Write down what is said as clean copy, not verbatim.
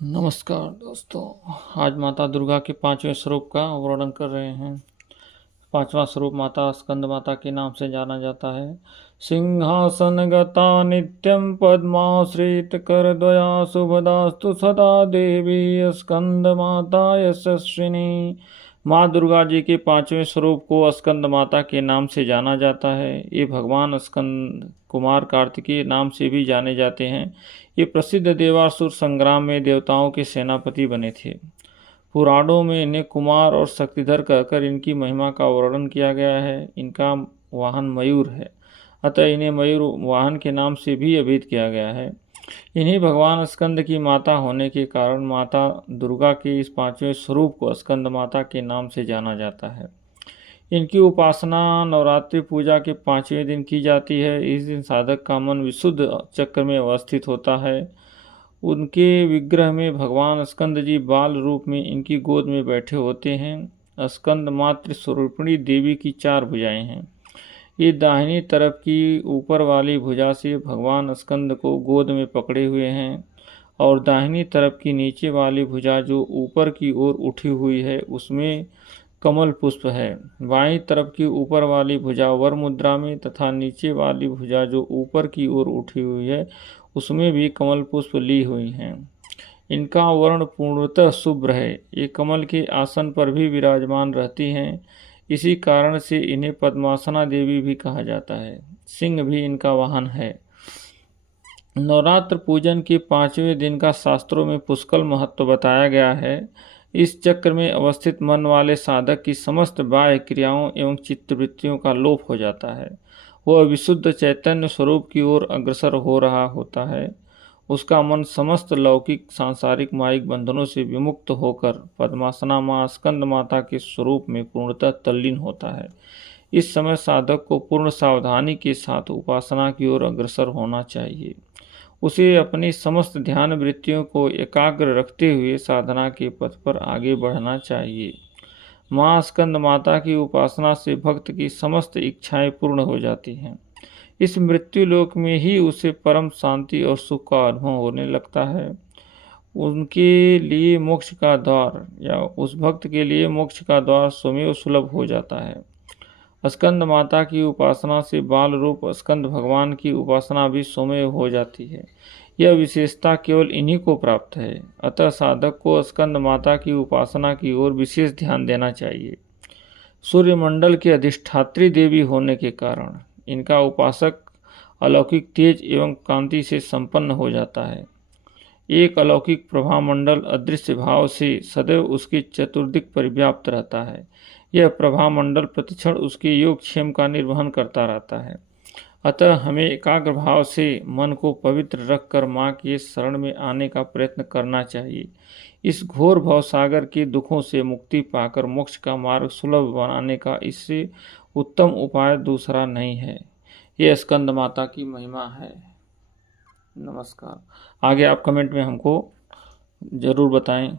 नमस्कार दोस्तों। आज माता दुर्गा के पांचवें स्वरूप का वर्णन कर रहे हैं। पांचवा स्वरूप माता स्कंद माता के नाम से जाना जाता है। सिंहासन गता नित्यं पद्माश्रित कर द्वया शुभदास्तु सदा देवी स्कंद माता यशस्विनी। माँ दुर्गा जी के पांचवें स्वरूप को स्कंद माता के नाम से जाना जाता है। ये भगवान स्कंद कुमार कार्तिकेय नाम से भी जाने जाते हैं। ये प्रसिद्ध देवासुर संग्राम में देवताओं के सेनापति बने थे। पुराणों में इन्हें कुमार और शक्तिधर कहकर इनकी महिमा का वर्णन किया गया है। इनका वाहन मयूर है, अतः इन्हें मयूर वाहन के नाम से भी अभिहित किया गया है। इन्हीं भगवान स्कंद की माता होने के कारण माता दुर्गा के इस पांचवें स्वरूप को स्कंद माता के नाम से जाना जाता है। इनकी उपासना नवरात्रि पूजा के पांचवें दिन की जाती है। इस दिन साधक का मन विशुद्ध चक्र में अवस्थित होता है। उनके विग्रह में भगवान स्कंद जी बाल रूप में इनकी गोद में बैठे होते हैं। स्कंद मातृ स्वरूपिणी देवी की चार भुजाएं हैं। ये दाहिनी तरफ की ऊपर वाली भुजा से भगवान स्कंद को गोद में पकड़े हुए हैं और दाहिनी तरफ की नीचे वाली भुजा जो ऊपर की ओर उठी हुई है उसमें कमल पुष्प है। बाईं तरफ की ऊपर वाली भुजा वर मुद्रा में तथा नीचे वाली भुजा जो ऊपर की ओर उठी हुई है उसमें भी कमल पुष्प ली हुई हैं। इनका वर्ण पूर्णतः शुभ्र है। ये कमल के आसन पर भी विराजमान रहती हैं। इसी कारण से इन्हें पद्मासना देवी भी कहा जाता है। सिंह भी इनका वाहन है। नवरात्र पूजन के पांचवें दिन का शास्त्रों में पुष्कल महत्व बताया गया है। इस चक्र में अवस्थित मन वाले साधक की समस्त बाह्य क्रियाओं एवं चित्तवृत्तियों का लोप हो जाता है। वह विशुद्ध चैतन्य स्वरूप की ओर अग्रसर हो रहा होता है। उसका मन समस्त लौकिक सांसारिक मायिक बंधनों से विमुक्त होकर पद्मासना माँ स्कंद माता के स्वरूप में पूर्णतः तल्लीन होता है। इस समय साधक को पूर्ण सावधानी के साथ उपासना की ओर अग्रसर होना चाहिए। उसे अपनी समस्त ध्यान वृत्तियों को एकाग्र रखते हुए साधना के पथ पर आगे बढ़ना चाहिए। माँ स्कंद माता की उपासना से भक्त की समस्त इच्छाएं पूर्ण हो जाती हैं। इस मृत्यु लोक में ही उसे परम शांति और सुख का अनुभव होने लगता है। उनके लिए मोक्ष का द्वार या उस भक्त के लिए मोक्ष का द्वार स्वयं सुलभ हो जाता है। स्कंद माता की उपासना से बाल रूप स्कंद भगवान की उपासना भी स्वयं हो जाती है। यह विशेषता केवल इन्हीं को प्राप्त है। अतः साधक को स्कंद माता की उपासना की ओर विशेष ध्यान देना चाहिए। सूर्यमंडल की अधिष्ठात्री देवी होने के कारण इनका उपासक अलौकिक तेज एवं कांति से संपन्न हो जाता है। एक अलौकिक प्रभामंडल अदृश्य भाव से सदैव उसके चतुर्दिक परिव्याप्त रहता है। यह प्रभामंडल प्रतिक्षण उसके योगक्षेम का निर्वहन करता रहता है। अतः हमें एकाग्र भाव से मन को पवित्र रखकर माँ के शरण में आने का प्रयत्न करना चाहिए। इस घोर भवसागर के दुखों से मुक्ति पाकर मोक्ष का मार्ग सुलभ बनाने का इससे उत्तम उपाय दूसरा नहीं है। यह स्कंद माता की महिमा है। नमस्कार। आगे आप कमेंट में हमको ज़रूर बताएं।